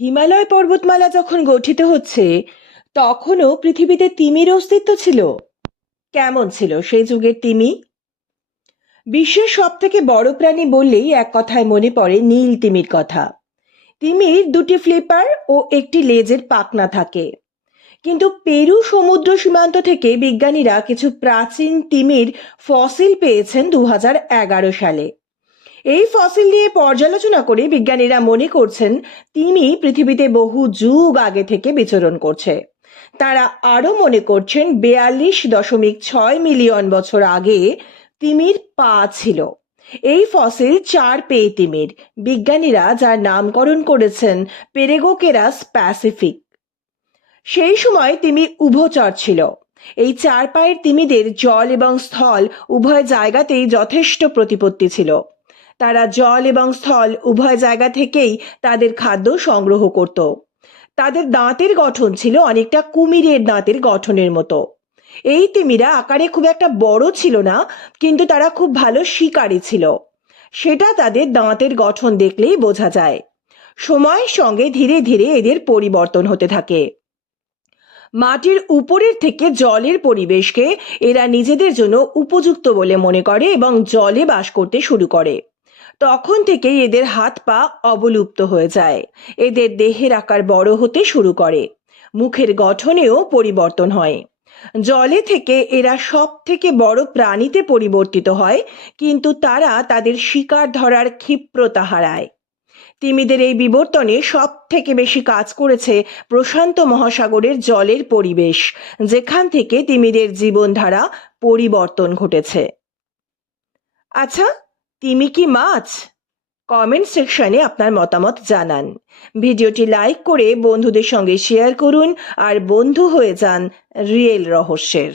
হিমালয় পর্বতমালা যখন গঠিত হচ্ছে, তখনও পৃথিবীতে তিমির অস্তিত্ব ছিল। কেমন ছিল সেই যুগের তিমি? বিশ্বের সব থেকে বড় প্রাণী বললেই এক কথায় মনে পড়ে নীল তিমির কথা। তিমির দুটি ফ্লিপার ও একটি লেজের পাখনা থাকে। কিন্তু পেরু সমুদ্র সীমান্ত থেকে বিজ্ঞানীরা কিছু প্রাচীন তিমির ফসিল পেয়েছেন দু হাজার এগারো সালে। এই ফসিল নিয়ে পর্যালোচনা করে বিজ্ঞানীরা মনে করছেন, তিমি পৃথিবীতে বহু যুগ আগে থেকে বিচরণ করছে। তারা আরও মনে করছেন, বেয়াল্লিশ দশমিক ছয় মিলিয়ন বছর আগে তিমির পা ছিল। এই ফসিল চার পেয়ে তিমির। বিজ্ঞানীরা যার নামকরণ করেছেন পেরেগোকেরাস প্যাসিফিক। সেই সময় তিমি উভচর ছিল। এই চার পায়ের তিমিদের জল এবং স্থল উভয় জায়গাতেই যথেষ্ট প্রতিপত্তি ছিল। তারা জল এবং স্থল উভয় জায়গা থেকেই তাদের খাদ্য সংগ্রহ করত। তাদের দাঁতের গঠন ছিল অনেকটা কুমিরের দাঁতের গঠনের মতো। এই তিমিরা আকারে খুব একটা বড় ছিল না, কিন্তু তারা খুব ভালো শিকারী ছিল। সেটা তাদের দাঁতের গঠন দেখলেই বোঝা যায়। সময়ের সঙ্গে ধীরে ধীরে এদের পরিবর্তন হতে থাকে। মাটির উপরের থেকে জলের পরিবেশকে এরা নিজেদের জন্য উপযুক্ত বলে মনে করে এবং জলে বাস করতে শুরু করে। তখন থেকেই এদের হাত পা অবলুপ্ত হয়ে যায়। এদের দেহের আকার বড় হতে শুরু করে। মুখের গঠনেও পরিবর্তন হয়। জলে থেকে এরা সব থেকে বড় প্রাণীতে পরিবর্তিত হয়, কিন্তু তারা তাদের শিকার ধরার ক্ষিপ্রতা হারায়। তিমিদের এই বিবর্তনে সব থেকে বেশি কাজ করেছে প্রশান্ত মহাসাগরের জলের পরিবেশ, যেখান থেকে তিমিদের জীবনধারা পরিবর্তন ঘটেছে। আচ্ছা তিমি কি মাছ? কমেন্ট সেকশনে আপনার মতামত জানান। ভিডিওটি লাইক করে বন্ধুদের সঙ্গে শেয়ার করুন আর বন্ধু হয়ে যান রিয়েল রহস্যের।